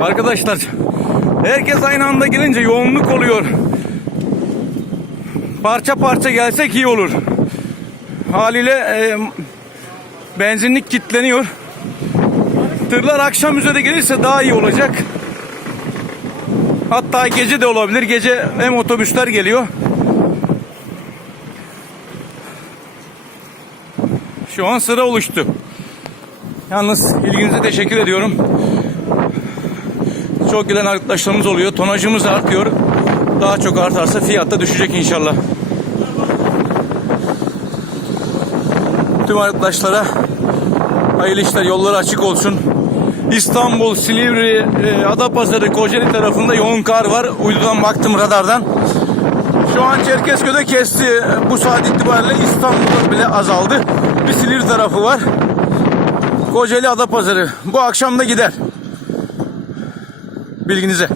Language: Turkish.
Arkadaşlar herkes aynı anda gelince yoğunluk oluyor. Parça parça gelsek iyi olur. Haliyle e, benzinlik kitleniyor. Tırlar akşam üzere gelirse daha iyi olacak. Hatta gece de olabilir. Gece hem otobüsler geliyor. Şu an sıra oluştu. Yalnız ilginize teşekkür ediyorum. Çok gelen arkadaşlarımız oluyor. Tonajımız artıyor. Daha çok artarsa fiyat da düşecek inşallah. Tüm arkadaşlara hayırlı işler, yolları açık olsun. İstanbul, Silivri, e, Adapazarı, Kocaeli tarafında yoğun kar var. Uydudan baktım radardan. Şu an Çerkezköy'de kesti. Bu saat itibariyle İstanbul'da bile azaldı. Bir Silivri tarafı var. Kocaeli Adapazarı. Bu akşam da gider. Bilginize.